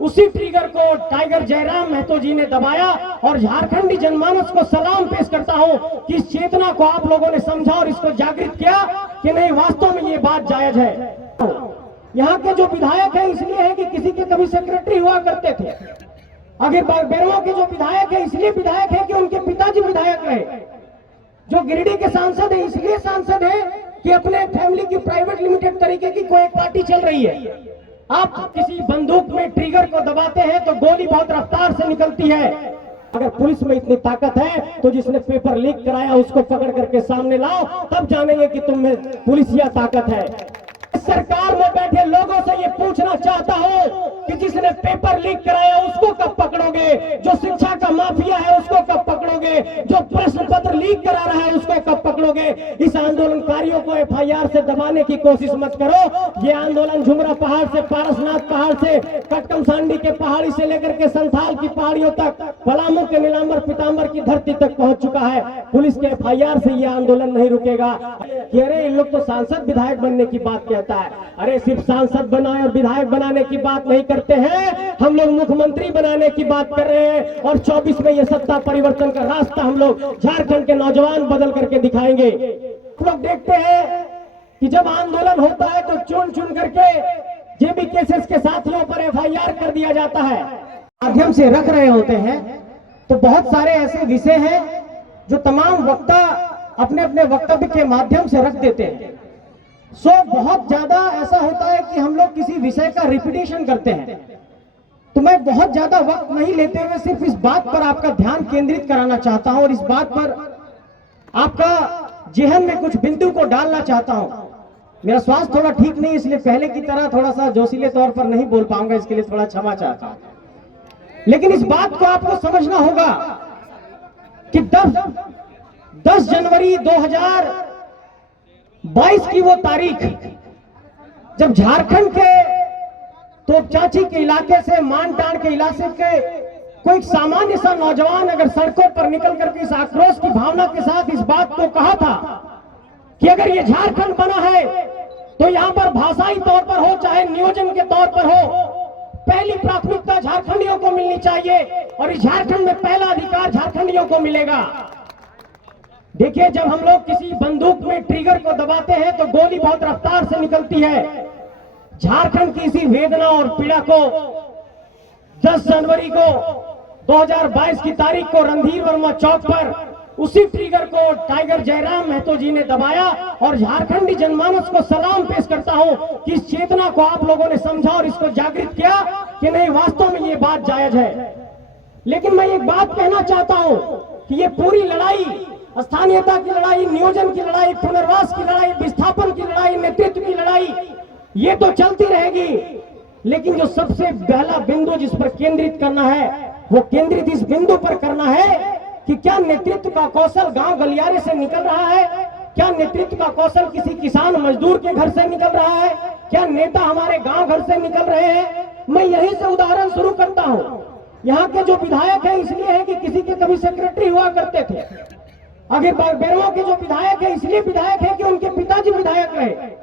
उसी ट्रिगर को टाइगर जयराम महतो जी ने दबाया और झारखंडी जनमानस को सलाम पेश करता हूं कि इस चेतना को आप लोगों ने समझा और इसको जागृत किया कि नहीं, वास्तव में ये बात जायज है। यहाँ के जो विधायक हैं इसलिए है कि किसी के कभी सेक्रेटरी हुआ करते थे। आगे बेरमो के जो विधायक है इसलिए विधायक है कि उनके पिताजी विधायक रहे। जो गिरिडीह के सांसद है इसलिए सांसद है कि अपने फैमिली की प्राइवेट लिमिटेड तरीके की कोई एक पार्टी चल रही है। आप किसी बंदूक में ट्रिगर को दबाते हैं तो गोली बहुत रफ्तार से निकलती है। अगर पुलिस में इतनी ताकत है तो जिसने पेपर लीक कराया उसको पकड़ करके सामने लाओ, तब जानेंगे कि तुम में पुलिसिया ताकत है। सरकार में बैठे लोगों से ये पूछना चाहता हूं कि जिसने पेपर लीक कराया उसको कब पकड़ोगे, जो शिक्षा का माफिया है उसको कब पकड़ोगे, जो प्रश्न पत्र लीक करा रहा है उसको कब पकड़ोगे। इस आंदोलनकारियों को एफआईआर से दबाने की कोशिश मत करो। ये आंदोलन झुमरा पहाड़ से, पारसनाथ पहाड़ से, कटकमसांडी के पहाड़ी से लेकर के संथाल की पहाड़ियों तक, पलामू के नीलांबर पीतांबर की धरती तक पहुंच चुका है। पुलिस के एफआईआर से ये आंदोलन नहीं रुकेगा। कि अरे इन लोग तो सांसद विधायक बनने की बात कहता है। अरे सिर्फ सांसद बनाए और विधायक बनाने की बात नहीं करते हैं, हम लोग मुख्यमंत्री बनाने की बात कर रहे हैं। और 24 में ये सत्ता परिवर्तन का रास्ता हम लोग झारखंड के नौजवान बदल करके दिखाएंगे। लोग देखते हैं कि जब आंदोलन होता है तो चुन चुन करके जेबी केसेस के साथियों पर एफआईआर कर दिया जाता है। माध्यम से रख रहे होते हैं तो बहुत सारे ऐसे विषय हैं जो तमाम वक्ता अपने अपने वक्तव्य के माध्यम से रख देते हैं। बहुत ज्यादा ऐसा होता है कि हम लोग किसी विषय का रिपीटेशन करते हैं। तो मैं बहुत ज्यादा वक्त नहीं लेते हुए सिर्फ इस बात पर आपका ध्यान केंद्रित कराना चाहता हूं और इस बात पर आपका जेहन में कुछ बिंदु को डालना चाहता हूं। मेरा स्वास्थ्य थोड़ा ठीक नहीं, इसलिए पहले की तरह थोड़ा सा जोशीले तौर पर नहीं बोल पाऊंगा, इसके लिए थोड़ा क्षमा चाहता हूं। लेकिन इस बात को आपको समझना होगा कि 10 जनवरी 2022 की वो तारीख जब झारखंड के तोपचाची के इलाके से, मानटाण के इलाके के कोई सामान्य सा नौजवान अगर सड़कों पर निकल करके इस आक्रोश की भावना के साथ इस बात को कहा था कि अगर ये झारखंड बना है तो यहां पर भाषाई तौर पर हो चाहे नियोजन के तौर पर हो, पहली प्राथमिकता झारखंडियों को मिलनी चाहिए और इस झारखंड में पहला अधिकार झारखंडियों को मिलेगा। देखिए, जब हम लोग किसी बंदूक में ट्रिगर को दबाते हैं तो गोली बहुत रफ्तार से निकलती है। झारखंड की इसी वेदना और पीड़ा को 10 जनवरी को 2022 की तारीख को रणधीर वर्मा चौक पर उसी ट्रिगर को टाइगर जयराम महतो जी ने दबाया और झारखंडी जनमानस को सलाम पेश करता हूं कि इस चेतना को आप लोगों ने समझा और इसको जागृत किया कि नहीं, वास्तव में ये बात जायज है। लेकिन मैं एक बात कहना चाहता हूं कि ये पूरी लड़ाई, स्थानीयता की लड़ाई, नियोजन की लड़ाई, पुनर्वास की लड़ाई, विस्थापन की लड़ाई, नेतृत्व की लड़ाई, ये तो चलती रहेगी। लेकिन जो सबसे पहला बिंदु जिस पर केंद्रित करना है वो केंद्रित इस बिंदु पर करना है कि क्या नेतृत्व का कौशल गांव गलियारे से निकल रहा है, क्या नेतृत्व का कौशल किसी किसान मजदूर के घर से निकल रहा है, क्या नेता हमारे गांव घर से निकल रहे हैं। मैं यहीं से उदाहरण शुरू करता हूं। यहाँ के जो विधायक हैं इसलिए है कि किसी के कभी सेक्रेटरी हुआ करते थे। आगे बेरमो के जो विधायक है इसलिए विधायक है कि उनके पिताजी विधायक रहे।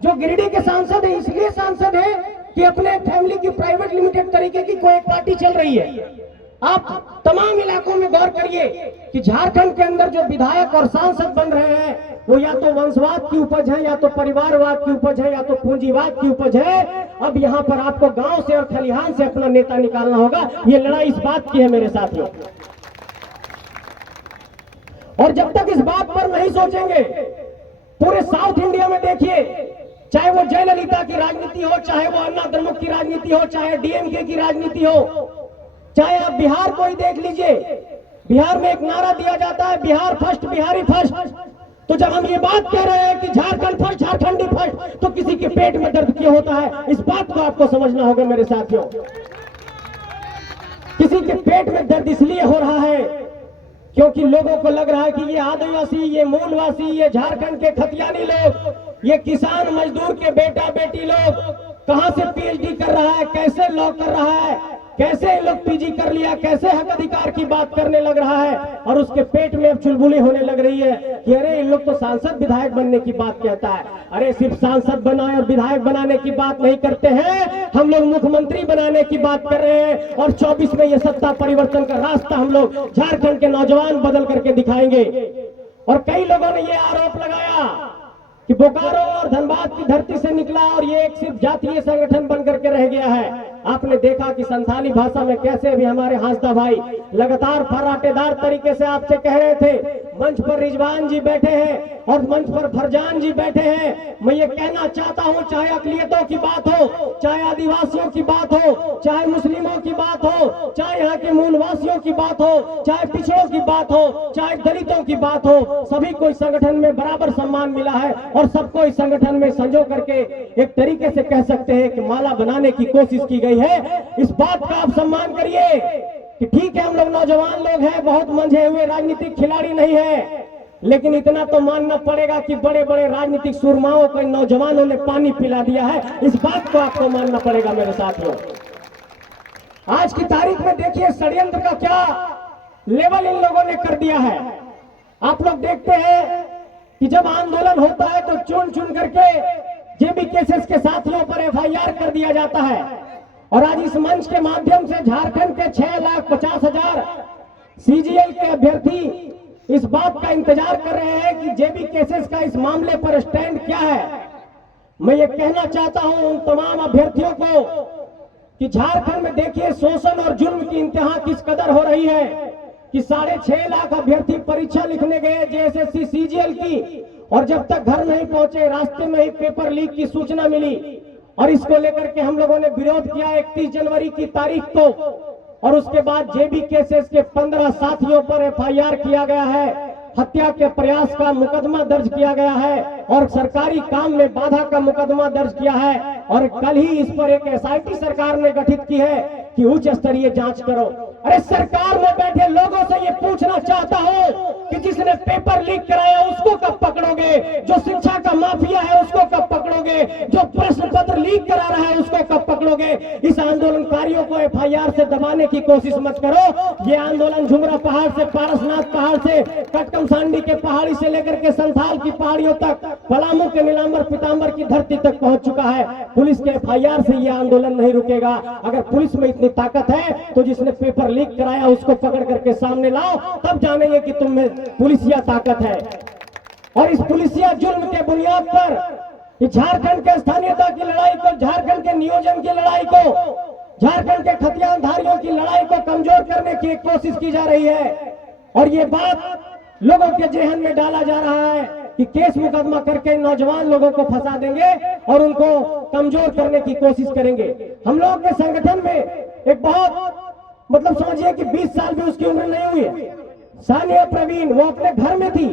जो गिरिडीह के सांसद है इसलिए सांसद है कि अपने फैमिली की प्राइवेट लिमिटेड तरीके की कोई एक पार्टी चल रही है। आप तमाम इलाकों में गौर करिए कि झारखंड के अंदर जो विधायक और सांसद बन रहे हैं वो या तो वंशवाद की उपज है, या तो परिवारवाद की उपज है, या तो पूंजीवाद की उपज है। अब यहाँ पर आपको गांव से और खलिहान से अपना नेता निकालना होगा। ये लड़ाई इस बात की है मेरे साथियों। और जब तक इस बात पर नहीं सोचेंगे, पूरे साउथ इंडिया में देखिए, चाहे वो जयललिता की राजनीति हो, चाहे वो अन्ना द्रमुक की राजनीति हो, चाहे डीएमके की राजनीति हो, चाहे आप बिहार को ही देख लीजिए, बिहार में एक नारा दिया जाता है, बिहार फर्स्ट, बिहारी फर्स्ट। तो जब हम ये बात कह रहे हैं कि झारखंड फर्स्ट, झारखंडी फर्स्ट, तो किसी के पेट में दर्द क्यों होता है, इस बात को आपको समझना होगा मेरे साथियों। किसी के पेट में दर्द इसलिए हो रहा है क्योंकि लोगों को लग रहा है कि ये आदिवासी, ये मूलवासी, ये झारखंड के खतियानी लोग, ये किसान मजदूर के बेटा बेटी लोग कहां से पीएचडी कर रहा है, कैसे लॉ कर रहा है, कैसे इन लोग पीजी कर लिया, कैसे हक अधिकार की बात करने लग रहा है और उसके पेट में अब चुलबुली होने लग रही है कि अरे इन लोग तो सांसद विधायक बनने की बात कहता है। अरे सिर्फ सांसद बनाए और विधायक बनाने की बात नहीं करते हैं, हम लोग मुख्यमंत्री बनाने की बात कर रहे हैं और 24 में ये सत्ता परिवर्तन का रास्ता हम लोग झारखंड के नौजवान बदल करके दिखाएंगे। और कई लोगों ने ये आरोप लगाया कि बोकारो और धनबाद की धरती से निकला और ये एक सिर्फ जातीय संगठन बन करके रह गया है। आपने देखा कि संथाली भाषा में कैसे भी हमारे हांसदा भाई लगातार फर्राटेदार तरीके से आपसे कह रहे थे। मंच पर रिजवान जी बैठे हैं और मंच पर फरजान जी बैठे हैं। मैं ये कहना चाहता हूं, चाहे अकलियतों की बात हो, चाहे आदिवासियों की बात हो, चाहे मुस्लिमों की बात हो, चाहे यहाँ के मूलवासियों की बात हो, चाहे पिछड़ों की बात हो, चाहे दलितों की बात हो, सभी को इस संगठन में बराबर सम्मान मिला है और सबको इस संगठन में संजो करके एक तरीके से कह सकते हैं कि माला बनाने की कोशिश की गई है। इस बात का आप सम्मान करिए कि ठीक है हम लोग नौजवान लोग हैं, बहुत मंझे हुए राजनीतिक खिलाड़ी नहीं है, लेकिन इतना तो मानना पड़ेगा कि बड़े बड़े राजनीतिक सुरमाओं को नौजवानों ने पानी पिला दिया है। इस बात को आपको मानना पड़ेगा मेरे साथियों। आज की तारीख में देखिए षड्यंत्र का क्या लेवल इन लोगों ने कर दिया है। आप लोग देखते हैं कि जब आंदोलन होता है तो चुन चुन करके जेबी केसेस के साथियों पर एफआईआर कर दिया जाता है। और आज इस मंच के माध्यम से झारखंड के 6,50,000 सीजीएल के अभ्यर्थी इस बात का इंतजार कर रहे हैं कि जेबी केसेस का इस मामले पर स्टैंड क्या है। मैं ये कहना चाहता हूं उन तमाम अभ्यर्थियों को कि झारखंड में देखिए शोषण और जुल्म की इंतहा किस कदर हो रही है कि 6.5 लाख अभ्यर्थी परीक्षा लिखने गए जेएसएससी सीजीएल की, और जब तक घर नहीं पहुंचे रास्ते में ही पेपर लीक की सूचना मिली और इसको लेकर के हम लोगों ने विरोध किया 31 जनवरी की तारीख को। और उसके बाद जेबी केसेस के 15 साथियों पर एफआईआर किया गया है, हत्या के प्रयास का मुकदमा दर्ज किया गया है और सरकारी काम में बाधा का मुकदमा दर्ज किया है। और कल ही इस पर एक एसआईटी सरकार ने गठित की है कि उच्च स्तरीय जांच करो। अरे सरकार में बैठे लोगों से ये पूछना चाहता हूं कि जिसने पेपर लीक कराया उसको कब पकड़ोगे, जो शिक्षा का माफिया है उसको कब पकड़ोगे, जो प्रश्न पत्र लीक करा रहा है उसको कब पकड़ोगे। इस आंदोलनकारियों को एफआईआर से दबाने की कोशिश मत करो। ये आंदोलन झुमरा पहाड़ से, पारसनाथ पहाड़ से, कटकमसांडी के पहाड़ी से लेकर के संथाल की पहाड़ियों तक, पलामू के नीलांबर पीतांबर की धरती तक पहुंच चुका है। पुलिस के एफआईआर से यह आंदोलन नहीं रुकेगा। अगर पुलिस में इतनी ताकत है तो जिसने पेपर लीक कराया उसको पकड़ करके सामने लाओ, तब जानेंगे कि तुम में पुलिसिया ताकत है। और इस पुलिसिया जुल्म के बुनियाद पर झारखंड के स्थानीयता की लड़ाई को, झारखंड के नियोजन की लड़ाई को, झारखंड के खतियानधारियों की लड़ाई को कमजोर करने की एक कोशिश की जा रही है। और ये बात लोगों के जेहन में डाला जा रहा है कि केस मुकदमा करके नौजवान लोगों को फंसा देंगे और उनको कमजोर करने की कोशिश करेंगे। हम लोगों के संगठन में एक बहुत समझिए कि 20 साल भी उसकी उम्र नहीं हुई है, सानिया प्रवीण, वो अपने घर में थी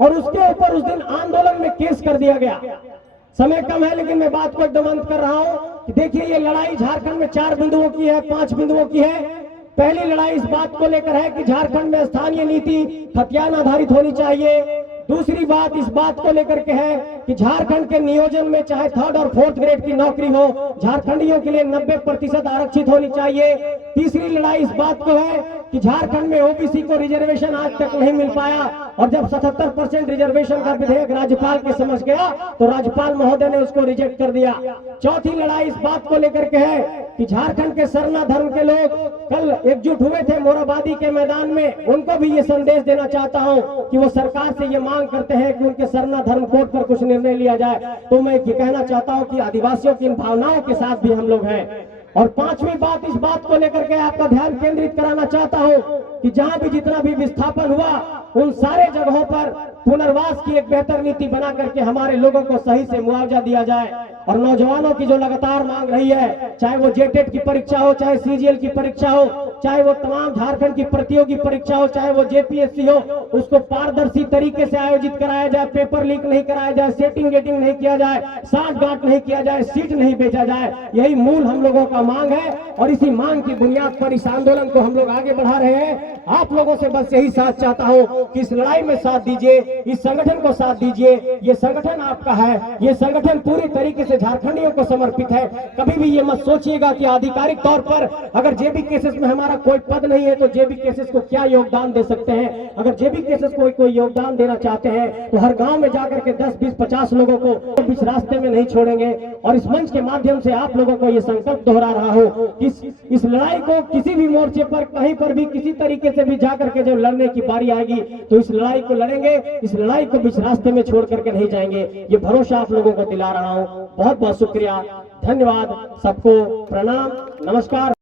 और उसके ऊपर उस दिन आंदोलन में केस कर दिया गया। समय कम है लेकिन मैं बात को एकदम अंत कर रहा हूं कि देखिए ये लड़ाई झारखंड में 4 बिंदुओं की है, 5 बिंदुओं की है। पहली लड़ाई इस बात को लेकर है कि झारखंड में स्थानीय नीति खतियान आधारित होनी चाहिए। दूसरी बात इस बात को लेकर के है कि झारखंड के नियोजन में चाहे 3rd और 4th ग्रेड की नौकरी हो, झारखंडियों के लिए 90% आरक्षित होनी चाहिए। तीसरी लड़ाई इस बात को है कि झारखंड में ओबीसी को रिजर्वेशन आज तक नहीं मिल पाया और जब 77% रिजर्वेशन का विधेयक राज्यपाल के समझ गया तो राज्यपाल महोदय ने उसको रिजेक्ट कर दिया। चौथी लड़ाई इस बात को लेकर के है कि झारखंड के सरना धर्म के लोग कल एकजुट हुए थे मोराबादी के मैदान में, उनको भी ये संदेश देना चाहता हूं कि वो सरकार से ये मांग करते हैं कि उनके सरना धर्म कोड पर कुछ निर्णय लिया जाए। तो मैं ये कहना चाहता हूं कि आदिवासियों की इन भावनाओं के साथ भी हम लोग हैं। और पांचवी बात इस बात को लेकर के आपका ध्यान केंद्रित कराना चाहता हूं कि जहां भी जितना भी विस्थापन हुआ उन सारे जगहों पर पुनर्वास की एक बेहतर नीति बना करके हमारे लोगों को सही से मुआवजा दिया जाए। और नौजवानों की जो लगातार मांग रही है, चाहे वो जेटेट की परीक्षा हो, चाहे सीजीएल की परीक्षा हो, चाहे वो तमाम झारखंड की प्रतियोगी परीक्षा हो, चाहे वो जेपीएससी हो, उसको पारदर्शी तरीके से आयोजित कराया जाए, पेपर लीक नहीं कराया जाए, सेटिंग गेटिंग नहीं किया जाए, साठगांठ नहीं किया जाए, सीट नहीं बेचा जाए। यही मूल हम लोगों का मांग है और इसी मांग की बुनियाद पर इस आंदोलन को हम लोग आगे बढ़ा रहे हैं। आप लोगों से बस यही साथ चाहता हूं कि इस लड़ाई में साथ दीजिए, इस संगठन को साथ दीजिए। ये संगठन आपका है, ये संगठन पूरी तरीके से झारखंडियों को समर्पित है। कभी भी ये मत सोचिएगा कि आधिकारिक तौर पर अगर जेबी केसेस में हमारा कोई पद नहीं है तो जेबी केसेस को क्या योगदान दे सकते हैं। अगर जेबी केसेस को कोई योगदान देना चाहते हैं तो हर गांव में जाकर के 10, 20, 50 लोगों को बीच रास्ते में नहीं छोड़ेंगे। और इस मंच के माध्यम से आप लोगों को ये संकल्प दोहरा रहा हूं कि इस लड़ाई को किसी भी मोर्चे पर कहीं पर भी किसी तरीके से भी जाकर के जब लड़ने की बारी आएगी तो इस लड़ाई को लड़ेंगे, इस लड़ाई को बीच रास्ते में छोड़ करके नहीं जाएंगे। ये भरोसा आप लोगों को दिला रहा हूं। बहुत बहुत शुक्रिया, धन्यवाद, सबको प्रणाम, नमस्कार।